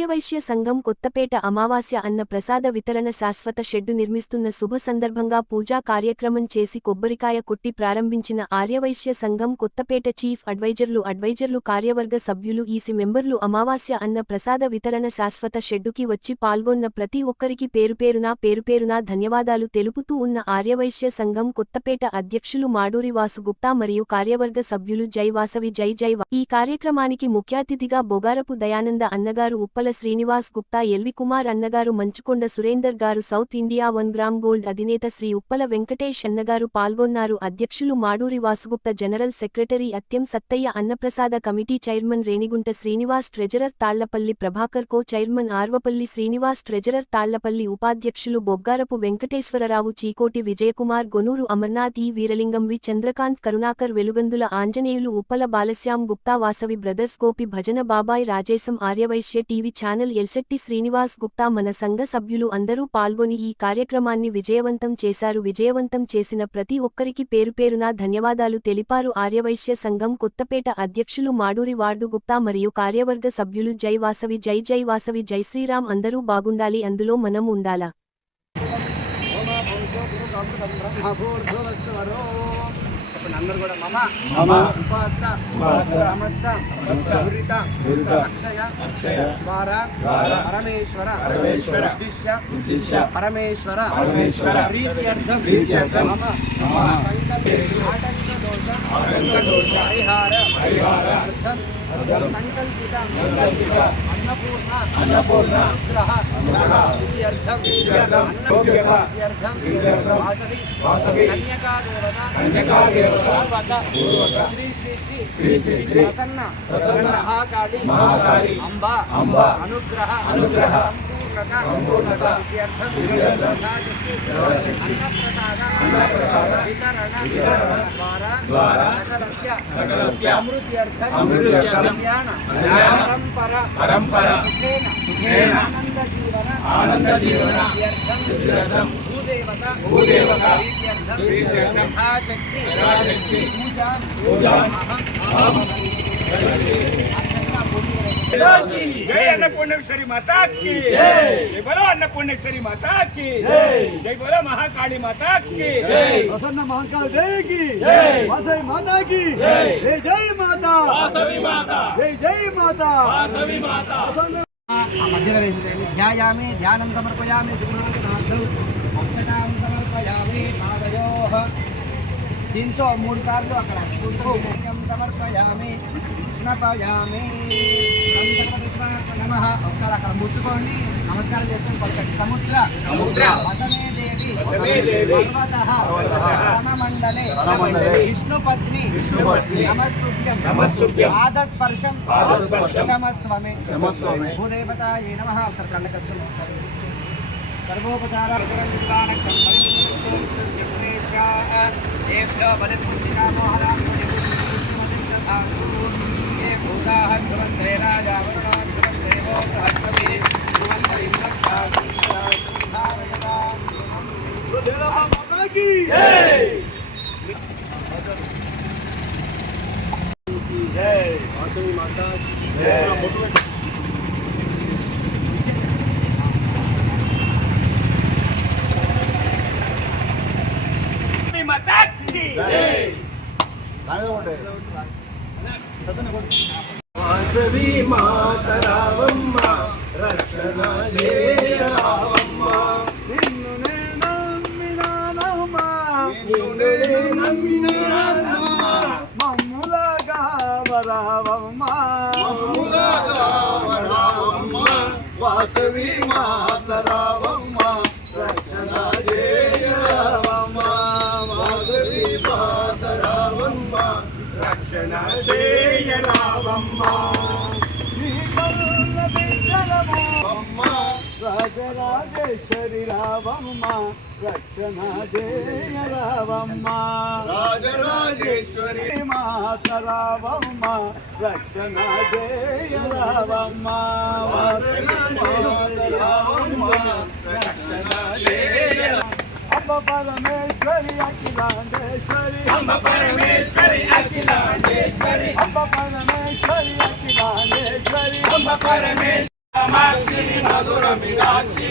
ఆర్యవైశ్య సంఘం కొత్తపేట అమావాస్య అన్న ప్రసాద వితరణ శాశ్వత షెడ్డు నిర్మిస్తున్న శుభ సందర్భంగా పూజా కార్యక్రమం చేసి కొబ్బరికాయ కొట్టి ప్రారంభించిన ఆర్యవైశ్య సంఘం కొత్తపేట చీఫ్ అడ్వైజర్లు అడ్వైజర్లు కార్యవర్గ సభ్యులు ఈసి మెంబర్లు అమావాస్య అన్న ప్రసాద వితరణ శాశ్వత షెడ్డుకి వచ్చి పాల్గొన్న ప్రతి ఒక్కరికి పేరుపేరునా పేరుపేరునా ధన్యవాదాలు తెలుపుతూ ఉన్న ఆర్యవైశ్య సంఘం కొత్తపేట అధ్యక్షులు మాడూరి వాసుగుప్తా మరియు కార్యవర్గ సభ్యులు జై వాసవి జై జై ఈ కార్యక్రమానికి ముఖ్యాతిథిగా బొగారపు దయానంద అన్నగారు ఉప్పల శ్రీనివాస్ గుప్తా ఎల్వి కుమార్ అన్నగారు Manchukonda Surender garu South India one gram gold అధినేత శ్రీ ఉప్పల వెంకటేష్ అన్నగారు పాల్గొన్నారు. అధ్యక్షులు మాడూరి వాసుగుప్త జనరల్ సెక్రటరీ అత్యం సత్తయ్య అన్నప్రసాద committee chairman Renigunta Srinivas treasurer Tallapalli Prabhakar co chairman Arvapalli Srinivas treasurer Tallapalli ఉపాధ్యక్షులు Boggarapu Venkateswara Rao Chikoti Vijayakumar Gonuru Amarnath E Veeralingam V Chandrakant Karunakar Velugandula Anjaneyulu Uppala Balashyam Gupta Vasavi brothers Gopi భజన బాబాయ్ Rajesham Aryavysya TV channel Elsetti Srinivas Gupta మన సంఘ సభ్యులు అందరూ పాల్గొని ఈ కార్యక్రమాన్ని విజయవంతం చేశారు. విజయవంతం చేసిన ప్రతి ఒక్కరికి పేరుపేరునా ధన్యవాదాలు తెలిపారు. ఆర్యవైశ్య సంఘం కొత్తపేట అధ్యక్షులు మాడూరి వార్డు గుప్తా మరియు కార్యవర్గ సభ్యులు జై వాసవి జై జై వాసవి జై శ్రీరామ్ అందరూ బాగుండాలి. అందులో మనం ఉండాలా? అందరు కూడా మమ. మమ. ఉపాస్త సమస్త దురిత అక్షయ అక్షయ. ద్వార ద్వార. పరమేశ్వర పరమేశ్వర. ఉద్దిశ్య ఉద్దిశ్య. పరమేశ్వర పరమేశ్వర. ప్రీత్యర్థం. ప్రీత్యర్థం. మమ. మమ. ఆటంక దోష. ఆటంక దోష. పరిహార. పరిహార. అర్థం. అర్థం. సంకల్పిత. సంకల్పిత. अन्नपूर्णा श्री श्री श्री श्री श्री प्रसन्न प्रसन्न महाकाली महाकाली अम्बा अम्बा अनुग्रह अनुग्रह కన్యకా సంపూర్ణత యథాశక్తి అన్నప్రసాద వితరణ ద్వారా సకలస్య కళ్యాణ పరంపర పరంపర సుఖేన సుఖేన ఆనంద జీవన ఆనంద జీవన భూదేవత భూదేవత యథాశక్తి యథాశక్తి పూజా అహం जय अन्नपूर्णेश्वरी माता की। जय। बोलो अन्नपूर्णेश्वरी माता की। जय। बोलो महाकाली माता की। प्रसन्न महाकाल देव की। वासवी माता की। जय। जय माता। वासवी माता। जय जय माता। वासवी माता। मध्य ध्यायामि ध्यानं समर्पयामि దీంతో మూడు సార్లు అక్కడ సమర్పయామి స్నపయామి నమ. ఒకసారి అక్కడ ముట్టుకోండి. నమస్కారం చేసుకొని పలకండి సముద్ర. విష్ణుపత్ని. నమస్తుభ్యం. పాదస్పర్శం. క్షమస్వమే. క్షమస్వమే. భూదేవతాయే నమః. ఒకసారి Hey! Awesome, Mata. Hey! వరావమ్మా వరావమ్మ. Vasavi మాతరావమ్మ రక్షణ చేయరావమ్మ వాసవి మాతరావమ్మ రక్షణ అమ్మ రాజరాజేశ్వరి రావమ్మ రక్షణ జయ రావమ్మ రాజరాజేశ్వరి. మాత రావమ్మ రక్షణ జయ రావమ్మ అమ్మ పరమేశ్వరి అఖిలాండేశ్వరి. అమ్మ పరమేశ్వరి అఖిలాండేశ్వరి. అమ్మ పరమేశ్వరి అఖిలాండేశ్వరి. అమ్మ పరమేశ్వరి మధుర మీనాక్షి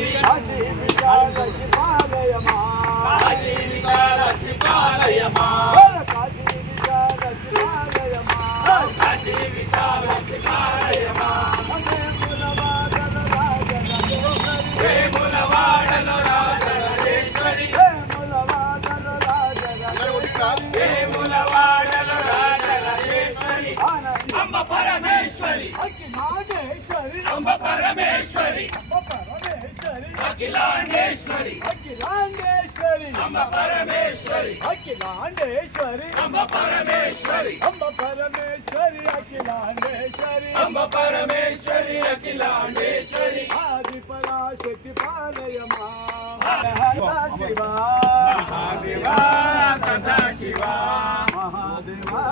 అంబ పరమేశ్వరి. అఖిలాండేశ్వరి. అఖిలాండేశ్వరి అంబ పరమేశ్వరి. అఖిలాండేశ్వరి అంబ పరమేశ్వరి. అంబ పరమేశ్వరి అఖిలాండేశ్వరి. అంబ పరమేశ్వరి అఖిలాండేశ్వరి ఆది పరాశక్తి పాలయమా శివ మహాదేవా సదాశివ. మహాదేవా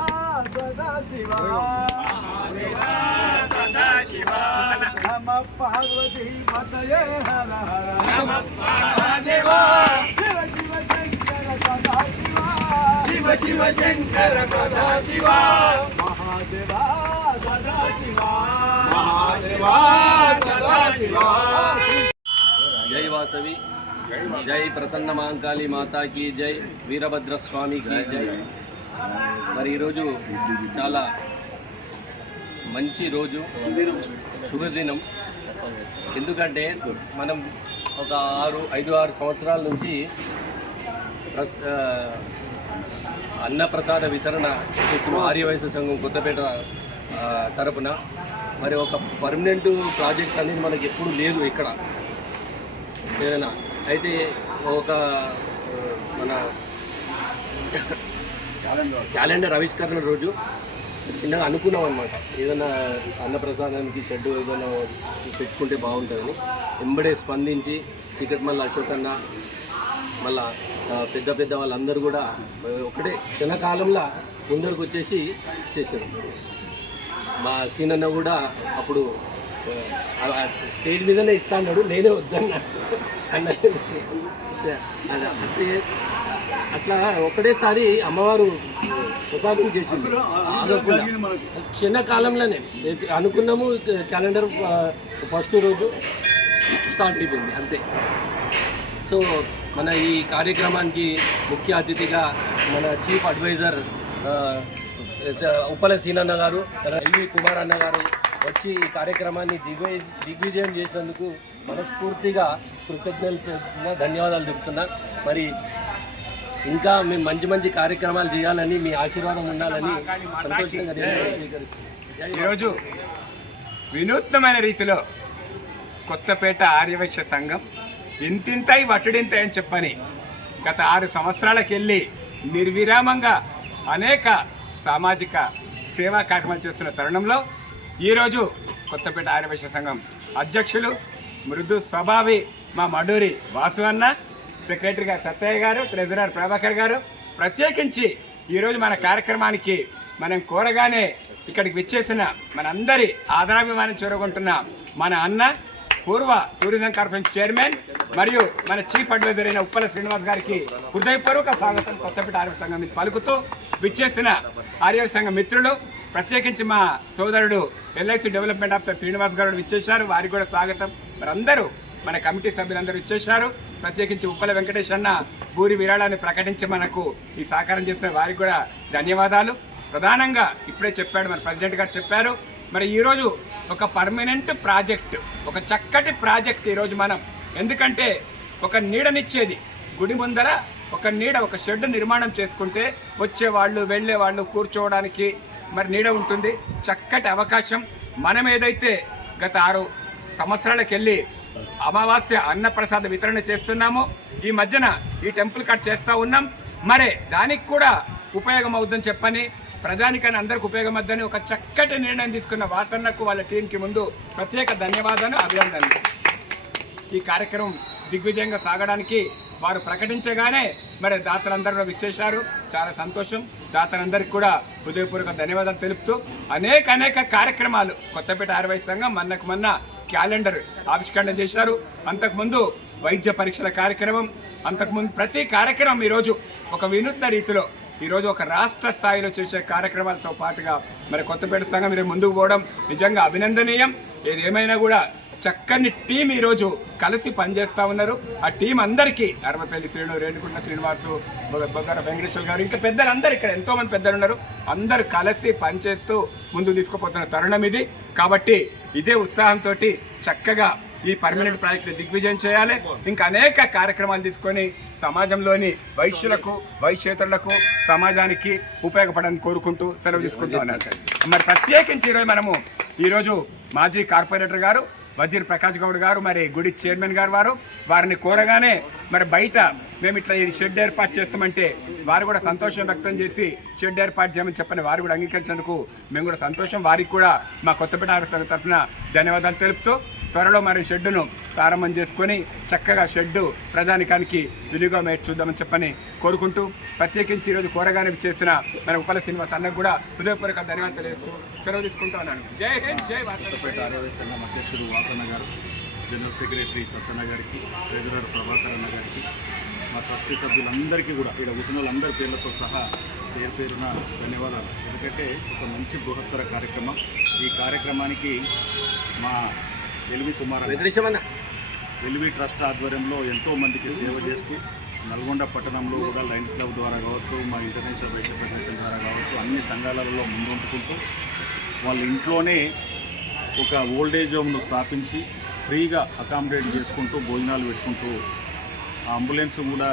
సదా శివ మహాదేవా సదాశివ నమ పార్వతీ పతయే హర హర నమ మహాదేవా శివ శివ శంకర సదా శివ శివ శివ శంకర సదాశివ మహాదేవా సదా శివ మహాదేవా సదాశివ జై వాసవి జై ప్రసన్న మహంకాళి మాతాకి జై వీరభద్ర స్వామికి జై మరి ఈరోజు చాలా మంచి రోజు. శుభదినం. ఎందుకంటే మనం ఒక ఆరు ఐదు ఆరు సంవత్సరాల నుంచి అన్నప్రసాద వితరణ చేస్తున్న ఆర్యవైశ్య సంఘం కొత్తపేట తరపున. మరి ఒక పర్మనెంట్ ప్రాజెక్ట్ అనేది మనకి ఎప్పుడు లేదు ఇక్కడ. ఏదైనా అయితే ఒక మన క్యాలెండర్ ఆవిష్కరణ రోజు చిన్నగా అనుకున్నాం అనమాట ఏదైనా అన్నప్రసాదానికి చెడ్డు ఏదైనా పెట్టుకుంటే బాగుంటుందని. ఎంబడే స్పందించి చికట్మల్ల అశోక్ అన్న మళ్ళా పెద్ద పెద్ద వాళ్ళందరూ కూడా ఒకటే క్షణకాలంలో ముందరకు వచ్చేసి చేశారు. మా సీనన్న కూడా అప్పుడు స్టేజ్ మీదనే ఇస్తా అన్నాడు నేనే వద్దన్నా. అన్న అంటే అట్లా ఒకటేసారి అమ్మవారు ప్రసాదం చేసింది. ఆగకుండా క్షణకాలంలోనే అనుకున్నాము క్యాలెండర్ ఫస్ట్ రోజు స్టార్ట్ అయిపోయింది అంతే. సో మన ఈ కార్యక్రమానికి ముఖ్య అతిథిగా మన చీఫ్ అడ్వైజర్ ఉప్పల సీనన్న గారు ఎల్వి కుమార్ అన్న గారు వచ్చి ఈ కార్యక్రమాన్ని దిగ్విజయ దిగ్విజయం చేసినందుకు మనస్ఫూర్తిగా కృతజ్ఞతలు ధన్యవాదాలు చెప్తున్నా మరి ఇంకా మేము మంచి మంచి కార్యక్రమాలు చేయాలని మీ ఆశీర్వాదం ఉండాలని సంతోషంగా. ఈరోజు వినూత్నమైన రీతిలో కొత్తపేట ఆర్యవైశ్య సంఘం ఇంతింతై వట్టుడింతై అని చెప్పని గత ఆరు సంవత్సరాలకు వెళ్ళి నిర్విరామంగా అనేక సామాజిక సేవా కార్యక్రమాలు చేస్తున్న తరుణంలో ఈరోజు కొత్తపేట ఆర్యవైశ్య సంఘం అధ్యక్షులు మృదు స్వభావి మా మడూరి వాసు అన్న సెక్రటరీ గారు సత్తయ్య గారు ట్రెజరర్ ప్రభాకర్ గారు. ప్రత్యేకించి ఈరోజు మన కార్యక్రమానికి మనం కోరగానే ఇక్కడికి విచ్చేసిన మనందరి ఆదరాభిమానం చూరగొంటున్న మన అన్న పూర్వ టూరిజం కార్పొరేషన్ చైర్మన్ మరియు మన చీఫ్ అడ్వైజర్ అయిన ఉప్పల శ్రీనివాస్ గారికి హృదయపూర్వక స్వాగతం. కొత్తపేట ఆర్య సంఘం మీద పలుకుతూ విచ్చేసిన ఆర్య సంఘ మిత్రులు ప్రత్యేకించి మా సోదరుడు ఎల్ఐసి డెవలప్మెంట్ ఆఫీసర్ శ్రీనివాస్ గారు విచ్చేశారు. వారికి కూడా స్వాగతం. మరందరూ మన కమిటీ సభ్యులందరూ ఇచ్చేశారు. ప్రత్యేకించి ఉప్పల వెంకటేష్ అన్న భూరి విరాళాన్ని ప్రకటించి మనకు ఈ సహకారం చేసిన వారికి కూడా ధన్యవాదాలు. ప్రధానంగా ఇప్పుడే చెప్పాడు మన ప్రెసిడెంట్ గారు చెప్పారు. మరి ఈరోజు ఒక పర్మనెంట్ ప్రాజెక్ట్ ఒక చక్కటి ప్రాజెక్ట్ ఈరోజు మనం. ఎందుకంటే ఒక నీడనిచ్చేది గుడి ముందర ఒక నీడ ఒక షెడ్ నిర్మాణం చేసుకుంటే వచ్చేవాళ్ళు వెళ్ళేవాళ్ళు కూర్చోవడానికి మరి నీడ ఉంటుంది. చక్కటి అవకాశం. మనం ఏదైతే గత ఆరు సంవత్సరాలకు వెళ్ళి అమావాస్య అన్నప్రసాద వితరణ చేస్తున్నాము. ఈ మధ్యన ఈ టెంపుల్ కట్ చేస్తూ ఉన్నాం. మరే దానికి కూడా ఉపయోగం అవుతుందని చెప్పని ప్రజానికని అందరికి ఉపయోగం ఒక చక్కటి నిర్ణయం తీసుకున్న వాసన్నకు వాళ్ళ టీంకి ముందు ప్రత్యేక ధన్యవాదాలు అభినందనలు. ఈ కార్యక్రమం దిగ్విజయంగా సాగడానికి వారు ప్రకటించగానే మరి దాతలందరూ విచ్చేశారు. చాలా సంతోషం. దాతలందరికీ కూడా హృదయపూర్వక ధన్యవాదాలు తెలుపుతూ అనేక అనేక కార్యక్రమాలు. కొత్తపేట ఆర్వై సంఘం మన్నకు మన్న క్యాలెండర్ ఆవిష్కరణ చేశారు. అంతకుముందు వైద్య పరీక్షల కార్యక్రమం అంతకుముందు ప్రతి కార్యక్రమం ఈరోజు ఒక వినూత్న రీతిలో ఈరోజు ఒక రాష్ట్ర స్థాయిలో చేసే కార్యక్రమాలతో పాటుగా మరి కొత్తపేట సంఘం మీరు ముందుకు పోవడం నిజంగా అభినందనీయం. ఏదేమైనా కూడా చక్కని టీం ఈరోజు కలిసి పనిచేస్తూ ఉన్నారు. ఆ టీం అందరికీ అరవపల్లి శ్రీను రేణుకుంట శ్రీనివాసు బొగ్గర వెంకటేశ్వర గారు ఇంకా పెద్దలు అందరు ఇక్కడ ఎంతోమంది పెద్దలు ఉన్నారు అందరు కలిసి పనిచేస్తూ ముందుకు తీసుకుపోతున్న తరుణం ఇది. కాబట్టి ఇదే ఉత్సాహంతో చక్కగా ఈ పర్మనెంట్ ప్రాజెక్టు దిగ్విజయం చేయాలి. ఇంకా అనేక కార్యక్రమాలు తీసుకొని సమాజంలోని వైశ్యులకు వైశ్యేతరులకు సమాజానికి ఉపయోగపడని కోరుకుంటూ సెలవు తీసుకుంటూ ఉన్నారు మరి ప్రత్యేకించి ఈరోజు మనము ఈరోజు మాజీ కార్పొరేటర్ గారు వజీర్ ప్రకాష్ గౌడ్ గారు మరి గుడి చైర్మన్ గారు వారు. వారిని కోరగానే మరి బయట మేము ఇట్లా ఇది షెడ్ ఏర్పాటు చేస్తామంటే వారు కూడా సంతోషం వ్యక్తం చేసి షెడ్ ఏర్పాటు చేయమని చెప్పని వారు కూడా అంగీకరించేందుకు మేము కూడా సంతోషం. వారికి కూడా మా కొత్తపేట ఆరోగ్య తరఫున ధన్యవాదాలు తెలుపుతూ త్వరలో మరి షెడ్డును ప్రారంభం చేసుకొని చక్కగా షెడ్డు ప్రజానికానికి విలుగా మేట్ చూద్దామని చెప్పని కోరుకుంటూ ప్రత్యేకించి ఈరోజు కోరగానే చేసిన మన ఉపల శ్రీనివాస్ అన్నకు కూడా హృదయపూర్వక ధన్యవాదాలు తెలియజేస్తూ సెలవు తీసుకుంటూ ఉన్నాను. జై హింద్ జై కొత్తపేట సంఘం అధ్యక్షుడు వాసన్న గారు జనరల్ సెక్రటరీ సత్తన్న గారికి ట్రెజరర్ ప్రభాకర్ అన్న గారికి మా ట్రస్టీ సభ్యులందరికీ కూడా ఇక్కడ కూర్చున్న వాళ్ళందరి పేర్లతో సహా పేరు పేరున ధన్యవాదాలు. ఎందుకంటే ఒక మంచి బృహత్తర కార్యక్రమం. ఈ కార్యక్రమానికి మా ఎల్వి కుమార్ ఎల్వి ట్రస్ట్ ఆధ్వర్యంలో ఎంతో మందికి సేవ చేస్తూ నల్గొండ పట్టణంలో కూడా లయన్స్ క్లబ్ ద్వారా కావచ్చు మా ఇంటర్నేషనల్ వైశ్య ఫెడరేషన్ ద్వారా కావచ్చు అన్ని సంఘాలలో ముందుంటుకుంటూ వాళ్ళ ఇంట్లోనే ఒక ఓల్డేజ్ హోమ్ను స్థాపించి ఫ్రీగా అకామిడేట్ చేసుకుంటూ భోజనాలు పెట్టుకుంటూ ఆ అంబులెన్స్ కూడా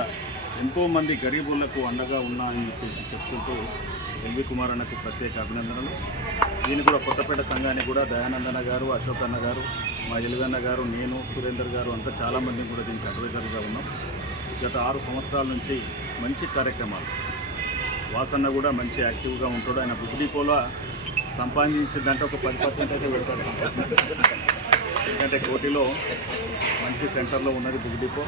ఎంతోమంది గరీబులకు అండగా ఉన్నా అని చెప్పేసి చెప్పుకుంటూ ఎల్వి కుమార్ అన్నకు ప్రత్యేక అభినందనలు. దీని కూడా కొత్తపేట సంఘానికి కూడా దయానందన గారు అశోక్ అన్న గారు మా ఎలుగన్న గారు నేను సురేందర్ గారు అంతా చాలామంది కూడా దీనికి అడ్వైజర్గా ఉన్నాం. గత ఆరు సంవత్సరాల నుంచి మంచి కార్యక్రమాలు. వాసన్న కూడా మంచి యాక్టివ్గా ఉంటాడు. ఆయన బుక్ సంపాదించిన దాంట్లో ఒక పది పర్సెంట్ అయితే పెడతాడు. ఎందుకంటే కోటిలో మంచి సెంటర్లో ఉన్నది బిగ్ డిపో.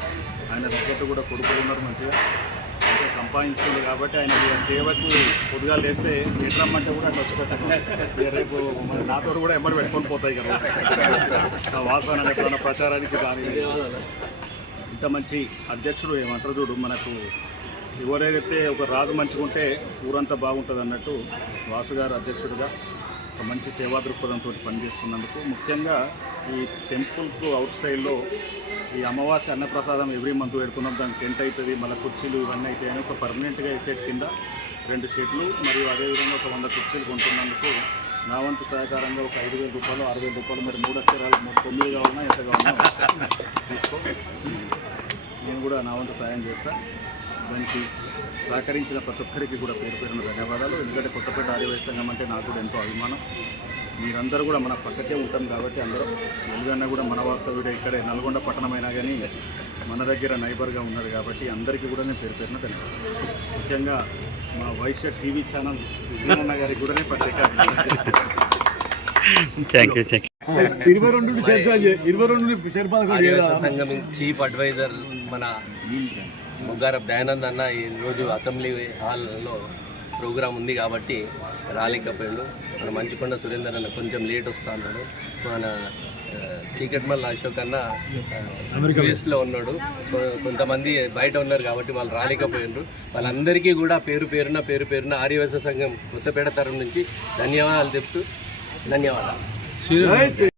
ఆయన తగ్గట్టు కూడా కొడుకులు ఉన్నారు మంచిగా. అంటే సంపాదించుకుంది కాబట్టి ఆయన సేవకు పొద్దుగా లేస్తే ఎట్లమ్మంటే కూడా అట్లా వచ్చి రేపు మరి నాతో కూడా ఎంబడి పెట్టుకొని పోతాయి కదా ఆ వాసన ఎప్పుడైనా ప్రచారానికి కానీ ఇంత మంచి అధ్యక్షుడు ఏమంటారు చూడు మనకు ఎవరైతే ఒక రాజు మంచిగుంటే ఊరంతా బాగుంటుంది అన్నట్టు వాసు గారు అధ్యక్షుడిగా ఒక మంచి సేవా దృక్పథంతో పనిచేస్తున్నందుకు ముఖ్యంగా ఈ టెంపుల్కు అవుట్ సైడ్లో ఈ అమావాస్య అన్నప్రసాదం ఎవ్రీ మంత్ పెడుతున్నాం. దానికి టెంట్ అవుతుంది మళ్ళీ కుర్చీలు ఇవన్నీ అయితే అని ఒక పర్మనెంట్గా సెట్ కింద రెండు షెడ్లు మరియు అదేవిధంగా ఒక వంద కుర్చీలు కొంటున్నందుకు నా వంతు సహకారంగా ఒక ఐదు వేల రూపాయలు ఆరు వేల రూపాయలు మరి మూడు అక్షరాలు మూడు తొమ్మిది కావాలన్నా ఎంత కావాలన్నా తీసుకో. నేను కూడా నా వంతు సాయం చేస్తాను దానికి సహకరించిన ప్రతి ఒక్కరికి కూడా పేరు పేరున ధన్యవాదాలు. ఎందుకంటే కొత్తపేట ఆదివాసీ సంఘం అంటే నాకు కూడా ఎంతో అభిమానం. మీరందరూ కూడా మన పక్కకే ఉంటాం కాబట్టి అందరూ వెలుగన్న కూడా మన వాస్తవుడే ఇక్కడే నల్గొండ పట్టణం అయినా కానీ మన దగ్గర నైబర్గా ఉన్నది కాబట్టి అందరికీ కూడా నేను పేరు పేరున ధన్యవాదాలు. ముఖ్యంగా మా వైశ్య టీవీ ఛానల్ విజయనన్న గారికి కూడా నేను ప్రత్యేక అభినందనలు. ఇరవై రెండు ఇరవై రెండు సంఘం చీఫ్ అడ్వైజర్ మన ముగ్గారప్ దయానంద్ అన్న ఈరోజు అసెంబ్లీ హాల్లో ప్రోగ్రాం ఉంది కాబట్టి రాలేకపోయాడు. మన మంచుకొండ సురేందర్ అన్న కొంచెం లేట్ వస్తా అన్నాడు మన ఆ, చీకటిమల్ల అశోక్ అన్న యూఎస్లో ఉన్నాడు. కొంతమంది బయట ఉన్నారు కాబట్టి వాళ్ళు రాలేకపోయినారు వాళ్ళందరికీ కూడా పేరు పేరున పేరు పేరున ఆర్యవైశ్య సంఘం కొత్తపేట తరం నుంచి ధన్యవాదాలు చెప్తూ ధన్యవాదాలు.